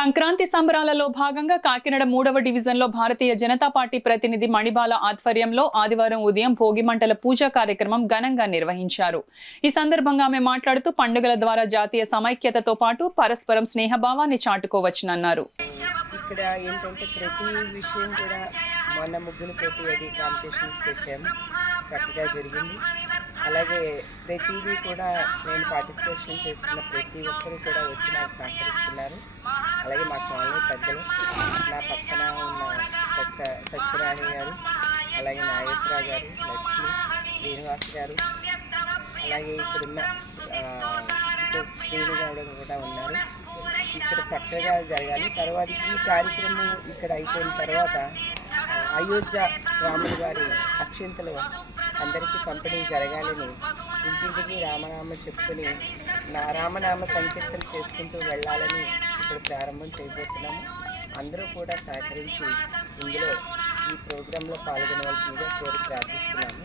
సంక్రాంతి సంబరాలలో భాగంగా కాకినాడ 3వ డివిజన్లో భారతీయ జనతా పార్టీ ప్రతినిధి మణిబాల ఆధ్వర్యంలో ఆదివారం ఉదయం భోగి మంటల పూజా కార్యక్రమం ఘనంగా నిర్వహించారు. ఈ సందర్భంగా ఆమె మాట్లాడుతూ పండుగల ద్వారా జాతీయ సమైక్యతతో పాటు పరస్పరం స్నేహభావాన్ని చాటుకోవచ్చునన్నారు. ఇక్కడ ఏంటంటే ప్రతి విషయం కూడా మొన్న ముగ్గులు పోటీ అది కాంపిటీషన్స్ పెట్టాము, చక్కగా జరిగింది. అలాగే ప్రతిదీ కూడా నేను పార్టిసిపేషన్ చేస్తున్న ప్రతి ఒక్కరు కూడా వచ్చి నాకు సహకరిస్తున్నారు. అలాగే మా కాలనీ పెద్దలు, నా పక్కన ఉన్న సత్యరాణి గారు, అలాగే నాగేశ్వరరావు గారు, లక్ష్మి, శ్రీనివాస్ గారు, అలాగే ఇక్కడున్న శ్రీనిగౌడ కూడా ఉన్నారు. ఇక్కడ చక్కగా జరగాలి. తర్వాత ఈ కార్యక్రమం ఇక్కడ అయిపోయిన తర్వాత అయోధ్య రాములు గారి అక్షింతలు అందరికీ పంపిణీ జరగాలని ఇంటింటికి రామనామ చెప్పుకొని రామనామ సంకీర్తన చేసుకుంటూ వెళ్ళాలని ఇప్పుడు ప్రారంభం చేయబోతున్నాము. అందరూ కూడా సహకరించి ఇందులో ఈ ప్రోగ్రాంలో పాల్గొనవలసిందిగా కోరి ప్రార్థిస్తున్నాము.